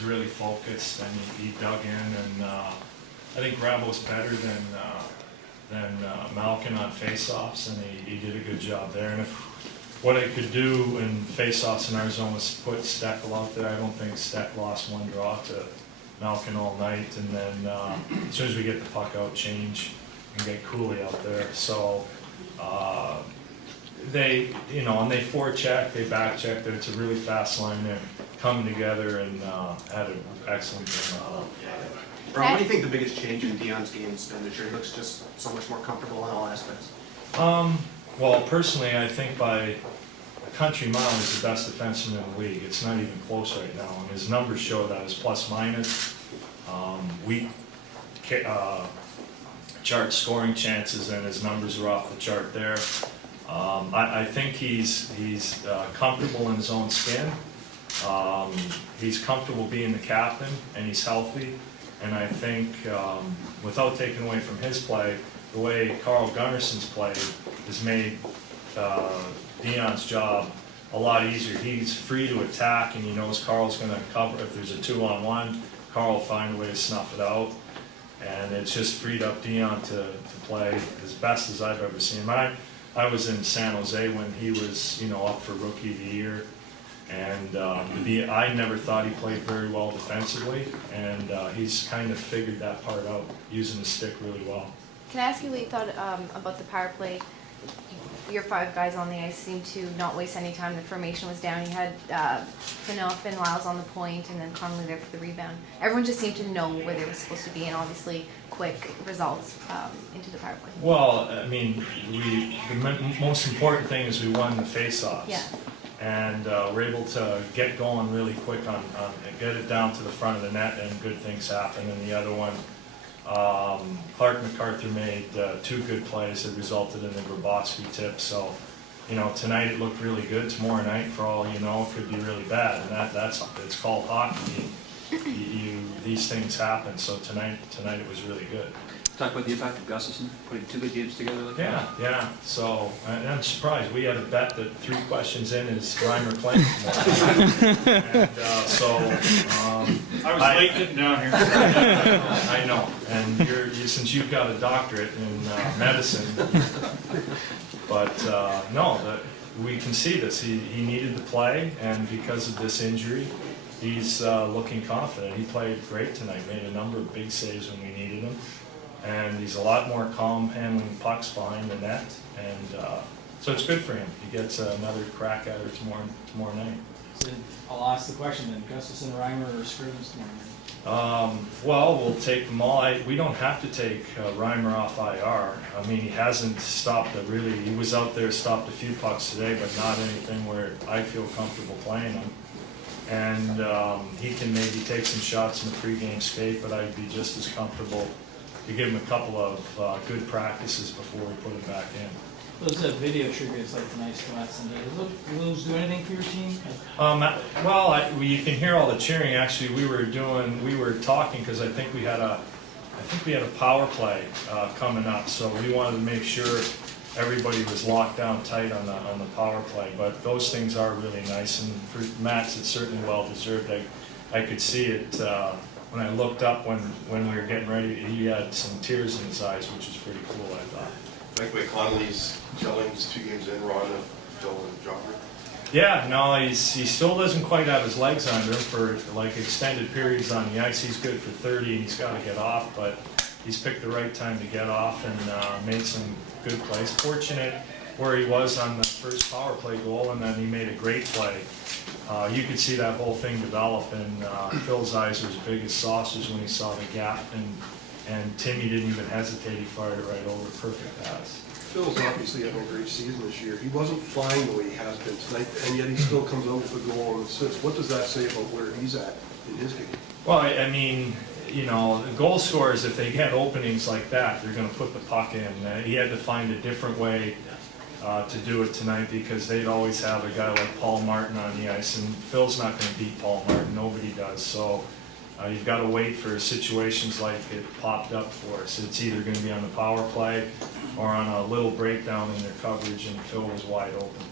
was really focused, and he dug in, and I think Rabo's better than Malkin on faceoffs, and he did a good job there. And if what I could do in faceoffs in our zone was put Steckel out there, I don't think Steck lost one draw to Malkin all night, and then as soon as we get the puck out, change and get Cooley out there. So they, you know, and they forecheck, they back check. It's a really fast line. They're coming together and had an excellent game. Ron, what do you think the biggest change in Dion's game has been this year? He looks just so much more comfortable in all aspects. Well, personally, I think by a country mile, he's the best defenseman in the league. It's not even close right now, and his numbers show that. His plus minus, weak chart scoring chances, and his numbers are off the chart there. I think he's comfortable in his own skin. He's comfortable being the captain, and he's healthy. And I think, without taking away from his play, the way Carl Gunnarsson's played has made Dion's job a lot easier. He's free to attack, and he knows Carl's going to cover. If there's a 2-on-1, Carl will find a way to snuff it out. And it's just freed up Dion to play as best as I've ever seen him. I was in San Jose when he was, you know, up for Rookie of the Year. And I never thought he played very well defensively, and he's kind of figured that part out, using the stick really well. Can I ask you what you thought about the power play? Your 5 guys on the ice seemed to not waste any time. The formation was down. You had Phaneuf and Lyles on the point, and then Connolly there for the rebound. Everyone just seemed to know where they were supposed to be, and obviously quick results into the power play. Well, I mean, the most important thing is we won the face-offs. Yeah. And we're able to get going really quick on get it down to the front of the net, and good things happen. And the other one, Clark MacArthur made 2 good plays that resulted in the Grabowski tip. So, you know, tonight it looked really good. Tomorrow night, for all you know, it could be really bad. And that's it's called hockey. These things happen. So tonight it was really good. Talk about the impact of Gustafsson, putting 2 good games together like that. Yeah. So, and I'm surprised. We had a bet that 3 questions in is Reimer playing tomorrow. And I was late getting down here. I know. And since you've got a doctorate in medicine, but we can see this. He needed to play, and because of this injury, he's looking confident. He played great tonight. Made a number of big saves when we needed him. And he's a lot more calm handling pucks behind the net, and so it's good for him. He gets another crack at it tomorrow night. So I'll ask the question then: Gustafsson, Reimer, or Scrivens tomorrow night? Well, we'll take them all. We don't have to take Reimer off IR. I mean, he hasn't stopped he was out there, stopped a few pucks today, but not anything where I feel comfortable playing him. And he can maybe take some shots in the pregame skate, but I'd be just as comfortable to give him a couple of good practices before we put him back in. Those video triggers like tonight's last Sunday. Will those do anything for your team? Well, you can hear all the cheering. Actually, we were talking because I think we had a power play coming up, so we wanted to make sure everybody was locked down tight on the power play. But those things are really nice, and for Matt's, it's certainly well deserved. I could see it. When I looked up when we were getting ready, he had some tears in his eyes, which was pretty cool, I thought. I think the way Connolly's gelling just 2 games in, Ron, Phil and Jobber. Yeah, no, he still doesn't quite have his legs under him for like extended periods on the ice. He's good for 30, and he's got to get off, but he's picked the right time to get off and made some good plays. Fortunate where he was on the first power play goal, and then he made a great play. You could see that whole thing develop, and Phil's eyes were as big as saucers when he saw the gap, and Timmy didn't even hesitate. He fired it right over. Perfect pass. Phil's obviously having a great season this year. He wasn't flying the way he has been tonight, and yet he still comes out with a goal and assists. What does that say about where he's at in his game? Well, I mean, you know, the goal scorers, if they get openings like that, they're going to put the puck in. He had to find a different way to do it tonight, because they'd always have a guy like Paul Martin on the ice, and Phil's not going to beat Paul Martin. Nobody does. So you've got to wait for situations like it popped up for us. It's either going to be on the power play or on a little breakdown in their coverage, and Phil was wide open.